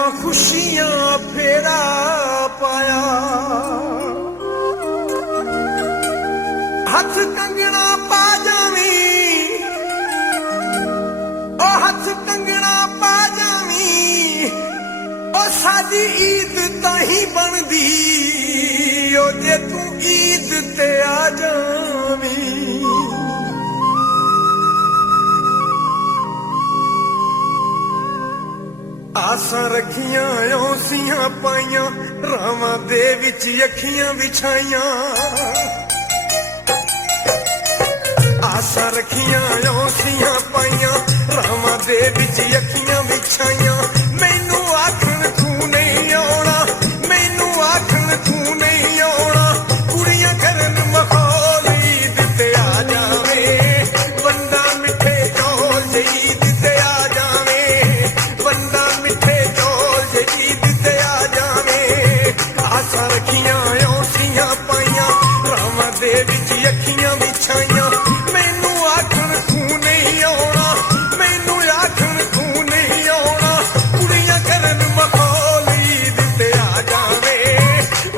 ਲੱਖਾਂ ਖੁਸ਼ੀਆਂ ਫੇਰਾ ਪਾਇਆ। ਹੱਥ ਕੰਗਣਾ ਪਾ ਜਾਵੀਂ, ਉਹ ਹੱਥ ਕੰਗਣਾ ਪਾ ਜਾਵੀਂ, ਉਹ ਸਾਡੀ ਈਦ ਤਾਂ ਹੀ ਬਣਦੀ, ਉਹ ਜੇ ਤੂੰ ਈਦ ਤੇ ਆ ਜਾਵੀਂ। ਆਸਾਂ ਰੱਖੀਆਂ ਔਸੀਆਂ ਪਾਈਆਂ, ਰਾਵਾਂ ਦੇ ਵਿੱਚ ਅੱਖੀਆਂ ਵਿਛਾਈਆਂ। ਆਸਾਂ ਰੱਖੀਆਂ ਔਸੀਆਂ ਪਾਈਆਂ, ਰਾਵਾਂ ਦੇ ਵਿੱਚ ਅੱਖੀਆਂ ਵਿਛਾਈਆਂ। ਮੈਨੂੰ ਆਖਣ ਤੂੰ ਨਹੀਂ ਆਉਣਾ, ਮੈਨੂੰ ਆਖਣ ਤੂੰ ਨਹੀਂ ਆਉਣਾ, ਕੁੜੀਆਂ ਕਰਨ ਮਖੌਲ ਈਦ ਤੇ ਆ ਜਾਵੇ। ਬੰਦਾ ਮਿੱਠੇ ਚੌਲ ਜੇ ਈਦ ਤੇ ਆ ਜਾਵੇ, ਬੰਦਾ ਮਿੱਠੇ ਚੌਲ ਜੇ ਈਦ ਤੇ ਆ ਜਾਵੇ। ਆਸਾਂ ਰੱਖੀਆਂ ਔਸੀਆਂ ਪਾਈਆਂ, ਰਾਵਾਂ ਦੇ ਵਿੱਚ ਅੱਖੀਆਂ ਵਿਛਾਈਆਂ। ਮੈਨੂੰ ਆਖਣ ਤੂੰ ਨਹੀਂ ਆਉਣਾ, ਮੈਨੂੰ ਆਖਣ ਤੂੰ ਨਹੀਂ ਆਉਣਾ, ਕੁੜੀਆਂ ਕਰਨ ਮਖੌਲ ਈਦ ਤੇ ਆ ਜਾਵੇ।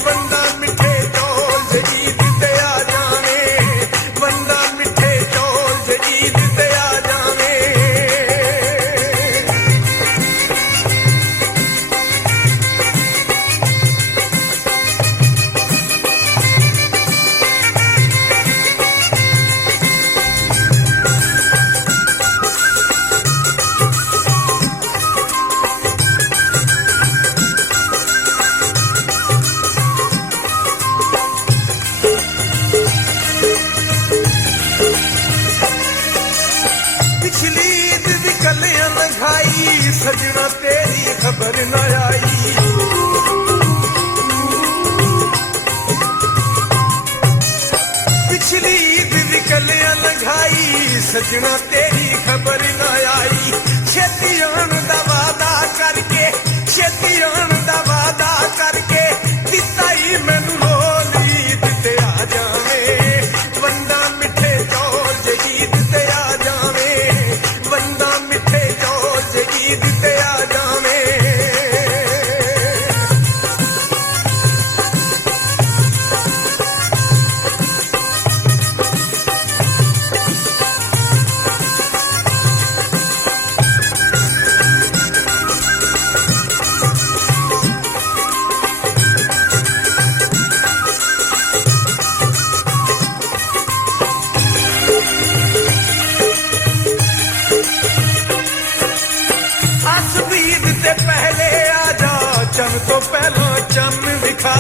ਬੰਦਾ ਮਿੱਠੇ ਚੌਲ ਜੇ ਈਦ ਤੇ ਆ ਜਾਵੇ, ਬੰਦਾ ਮਿੱਠੇ ਚੌਲ ਜੇ ਈਦ ਤੇ ਆ ਜਾਵੇ। ਪਿਛਲੀ ਈਦ ਦੀ ਕੱਲਿਆਂ ਲੰਘਾਈ, ਸਜਣਾ ਤੇਰੀ ਖਬਰ ਨਾ ਆਈ। ਪਿਛਲੀ ਈਦ ਦੀ ਕੱਲਿਆਂ ਲੰਘਾਈ, ਸਜਣਾ ਤੇਰੀ ਖਬਰ ਨਾ ਆਈ। ਛੇਤੀ ਆਉਣ ਦਾ ਵਾਦਾ ਕਰਕੇ, ਛੇਤੀ ਆਉਣ ਦਾ ਵਾਦਾ ਕਰਕੇ, ਦਿੱਤਾ ਹੀ ਮੈਨੂੰ ਲੋਲ ਈਦ ਤੇ ਆ ਜਾਵੇ। ਬੰਦਾ ਮਿੱਠੇ ਚੌਲ ਜੇ ਈਦ ਤੇ ਆ ਜਾਵੇ, ਬੰਦਾ ਮਿੱਠੇ ਚੌਲ ਜੇ ਈਦ ਤੇ ਆ ਜਾਵੇ। ईद से पहले आ जा, चंद तो पहला चंद दिखा